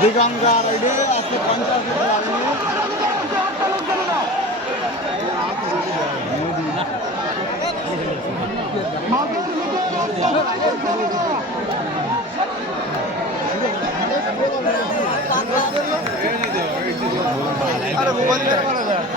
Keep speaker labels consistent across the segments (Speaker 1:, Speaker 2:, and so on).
Speaker 1: দিগঙ্গার ID আজকে পঞ্চাশ আরে মোবাইল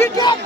Speaker 1: Pick up!